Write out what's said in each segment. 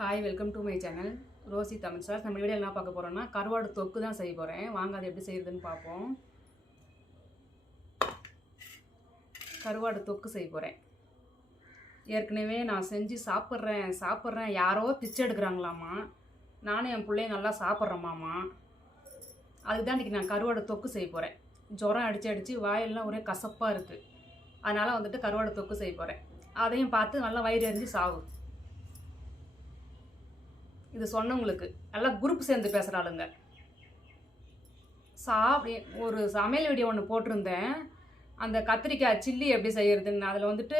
Hi welcome to my channel Rosy Tamil sir நம்ம video என்ன பார்க்க போகிறோம்னா கருவாடு தொக்கு தான் செய்ய போகிறேன் வாங்க அது எப்படி செய்யுதுன்னு பார்ப்போம். கருவாடு தொக்கு செய்ய போகிறேன் ஏற்கனவே நான் செஞ்சு சாப்பிட்றேன் சாப்பிட்றேன். யாரோ பிச்சை எடுக்கிறாங்களாம்மா நானும் என் பிள்ளைய நல்லா சாப்பிட்றேம்மாம்மா அதுக்கு தான் இன்றைக்கி நான் கருவாடு தொக்கு செய்ய போகிறேன் ஜுரம் அடித்து அடித்து வாயெல்லாம் ஒரே கசப்பாக இருக்குது அதனால் வந்துட்டு கருவாடு தொக்கு செய்ய போகிறேன் அதையும் பார்த்து நல்லா வயிறு எரிஞ்சு சாவு. இது சொன்னவங்களுக்கு நல்லா குரூப் சேர்ந்து பேசுகிற ஆளுங்க சாப்பிட ஒரு சமையல் வீடியோ ஒன்று போட்டிருந்தேன். அந்த கத்திரிக்காய் சில்லி எப்படி செய்கிறதுன்னு அதில் வந்துட்டு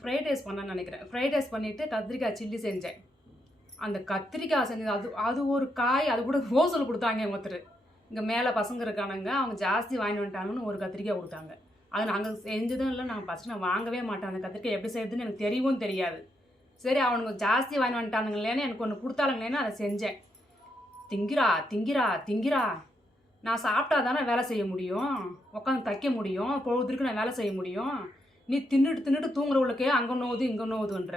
ஃப்ரைட் ரைஸ் பண்ணேன்னு நினைக்கிறேன். ஃப்ரைட் ரைஸ் பண்ணிவிட்டு கத்திரிக்காய் சில்லி செஞ்சேன். அந்த கத்திரிக்காய் செஞ்சது அது அது ஒரு காய் அது கூட ஹோசல் கொடுத்தாங்க ஒருத்தர். இங்கே மேலே பசங்க இருக்கானுங்க அவங்க ஜாஸ்தி வாங்கிட்டு வந்துட்டாங்கன்னு ஒரு கத்திரிக்காய் கொடுத்தாங்க. அது நாங்கள் செஞ்சதும் இல்லை நான் ஃபஸ்ட்டு நான் வாங்கவே மாட்டேன். அந்த கத்திரிக்காய் எப்படி செய்யறதுன்னு எனக்கு தெரியவும் தெரியாது. சரி அவனுங்க ஜாஸ்தி வாங்கி வந்துட்டானுங்களேன்னு எனக்கு ஒன்று கொடுத்தாளுங்களேன்னு அதை செஞ்சேன். திங்கிறா திங்கிறா திங்கிறா. நான் சாப்பிட்டா தானே வேலை செய்ய முடியும்? உட்காந்து தைக்க முடியும்? பொழுதுக்கு நான் வேலை செய்ய முடியும்? நீ தின்னுட்டு தின்னுட்டு தூங்குறவளுக்கே அங்கே நோவுது இங்கே நோவுதுன்ற.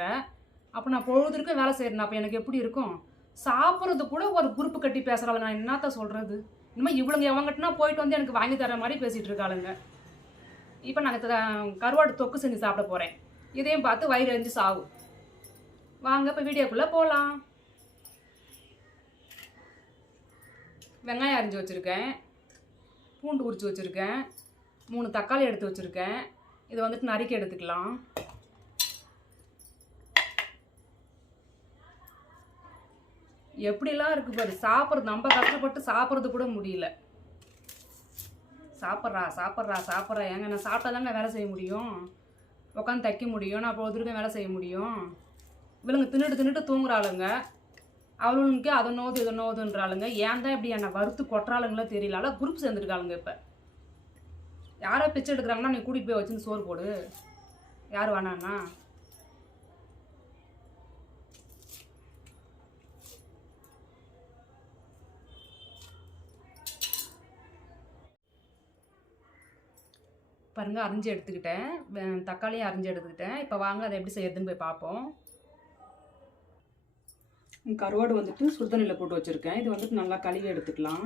அப்போ நான் பொழுதுக்கும் வேலை செய்கிறேன் அப்போ எனக்கு எப்படி இருக்கும்? சாப்பிட்றது கூட ஒரு குரூப்பு கட்டி பேசுகிறாள் நான் என்னத்த சொல்கிறது இனிமேல் இவளுங்க எவங்கட்டினா போயிட்டு வந்து எனக்கு வாங்கி தர மாதிரி பேசிகிட்டு இருக்காளுங்க. இப்போ நாங்கள் கருவாடு தொக்கு செஞ்சு சாப்பிட போகிறேன் இதையும் பார்த்து வயிறு எரிஞ்சு சாவு. வாங்க இப்போ வீடியோக்குள்ளே போகலாம் வெங்காயம் அரிஞ்சு வச்சுருக்கேன். பூண்டு உரிச்சு வச்சுருக்கேன். மூணு தக்காளி எடுத்து வச்சுருக்கேன். இதை வந்துட்டு நறுக்கி எடுத்துக்கலாம். எப்படிலாம் இருக்கு பாரு சாப்பிட்றது நம்ம கஷ்டப்பட்டு சாப்பிட்றது கூட முடியல. சாப்பிட்றா சாப்பிட்றா சாப்பிட்றா. ஏங்க நான் சாப்பிட்டா தாங்க வேலை செய்ய முடியும்? உட்காந்து தைக்க முடியும். நான் அப்போ ஒருத்தருக்கும் வேலை செய்ய முடியும். இவளுங்க தின்னுட்டு தின்னுட்டு தூங்குறாளுங்க. அவளுங்களுக்கு அதை நோது இதை நோதுன்றாளுங்க ஏன் தான் இப்படி என்னை வறுத்து கொட்டுறாளுங்களோ தெரியல. குரூப் சேர்ந்துருக்காளுங்க இப்போ. யாரோ பிச்சை எடுக்கிறாங்கன்னா நீ கூட்டிகிட்டு போய் வச்சுன்னு சோறு போடு. யார் வேணான்னா? பாருங்க அரிஞ்சு எடுத்துக்கிட்டேன். தக்காளியும் அரிஞ்சு எடுத்துக்கிட்டேன். இப்போ வாங்க அதை எப்படி செய்யறதுன்னு போய் பார்ப்போம். கருவாடு வந்துட்டு சுடுதண்ணியில் போட்டு வச்சுருக்கேன். இது வந்துட்டு நல்லா கழுவி எடுத்துக்கலாம்.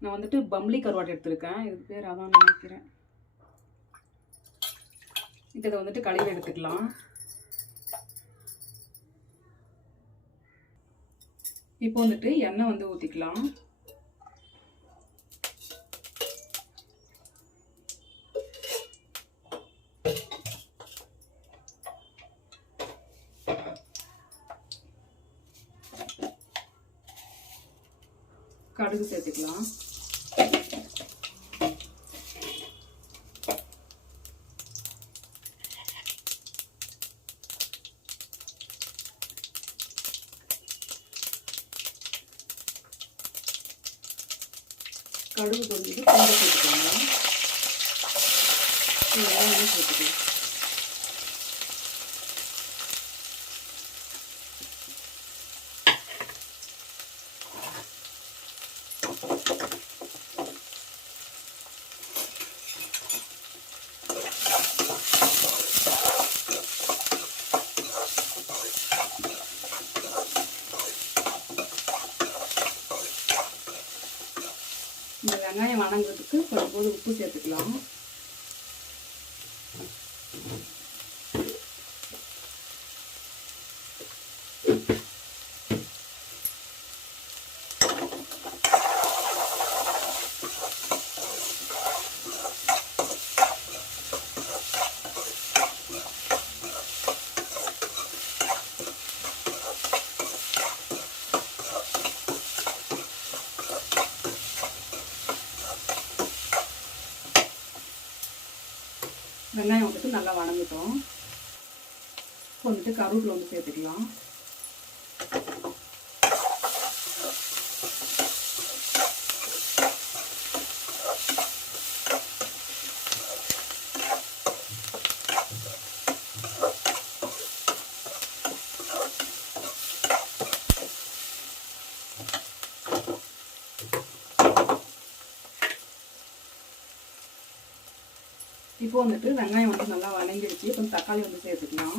நான் வந்துட்டு பம்ளி கருவாடு எடுத்திருக்கேன். இது பேர் அதான் நினைக்கிறேன். இப்போ இதை வந்துட்டு கழுவி எடுத்துக்கலாம். இப்போ வந்துட்டு எண்ணெய் வந்து ஊற்றிக்கலாம் கடுகு சேர்த்துக்கலாம். கடுகு கொஞ்சிட்டு கொஞ்சம் சேர்த்துக்கோங்க. சேர்த்துக்கலாம் வெங்காயம் வணங்குறதுக்கு கொஞ்சம் போது உப்பு சேர்த்துக்கலாம் வெங்காயம் வந்துட்டு நல்லா வணங்கட்டும். இப்போ வந்துட்டு கருவேப்பிலை வந்து சேர்த்துக்கலாம். இப்போ வந்துட்டு வெங்காயம் வந்து நல்லா வணங்கிடுச்சு இப்போ தக்காளி வந்து சேர்த்துக்கலாம்.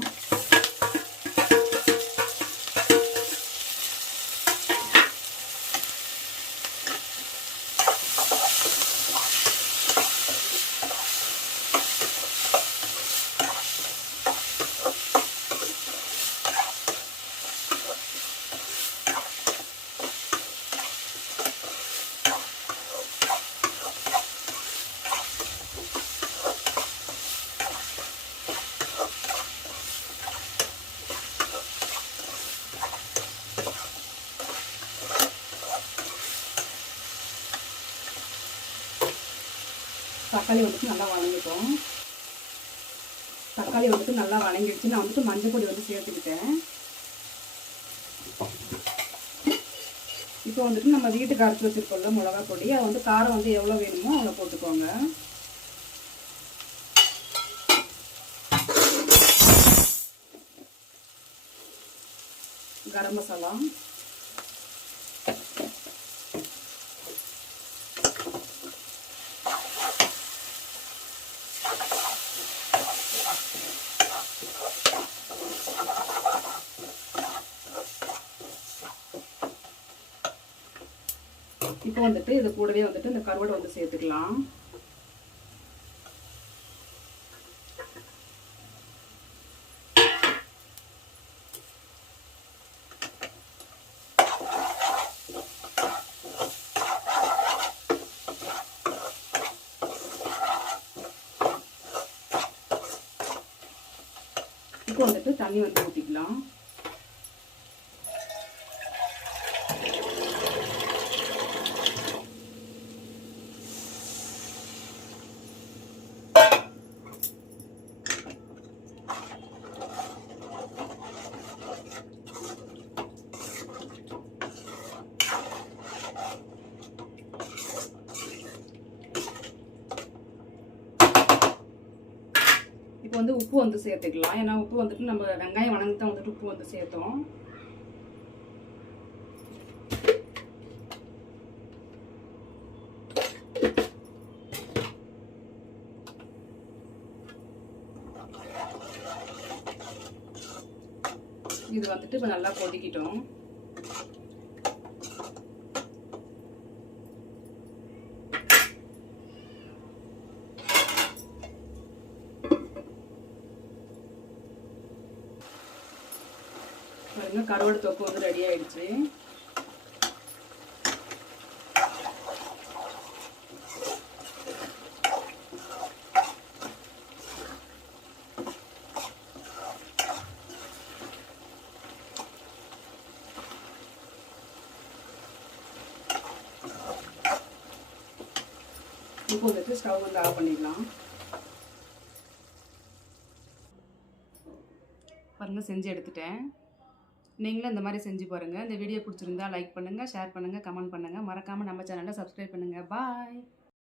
தக்காளி வந்துட்டு நல்லா வணங்கிட்டோம் தக்காளி வந்துட்டு நல்லா வணங்கிடுச்சு நான் வந்துட்டு மஞ்சள் பொடி வந்து சேர்த்துக்கிட்டேன். இப்போ வந்துட்டு நம்ம வீட்டுக்கு அரைச்சி வச்சுருக்கோம்ல மிளகா பொடி. அது வந்து காரம் வந்து எவ்வளோ வேணுமோ அவ்வளோ போட்டுக்கோங்க. கரம் மசாலா. இப்போ வந்துட்டு இது கூடவே வந்துட்டு இந்த கருவாடை வந்து சேர்த்துக்கலாம். இப்போ வந்துட்டு தண்ணி வந்து ஊற்றிக்கலாம் இப்போ வந்து உப்பு வந்து சேர்த்துக்கலாம். ஏன்னா உப்பு வந்துட்டு நம்ம வெங்காயம் வணங்கி தான் வந்துட்டு உப்பு வந்து சேர்த்தோம். இது வந்துட்டு இப்போ நல்லா கொதிக்கிட்டோம். பாருங்க கருவாடு தொக்கு வந்து ரெடி ஆயிடுச்சு. இப்போ வந்துட்டு ஸ்டவ் வந்து ஆஃப் பண்ணிடலாம் பாருங்க செஞ்சு எடுத்துட்டேன். நீங்களும் இந்த மாதிரி செஞ்சு பாருங்கள் இந்த வீடியோ பிடிச்சிருந்தா லைக் பண்ணுங்கள் ஷேர் பண்ணுங்கள் கமெண்ட் பண்ணுங்கள் மறக்காமல் நம்ம சேனலை சப்ஸ்கிரைப் பண்ணுங்கள் பாய்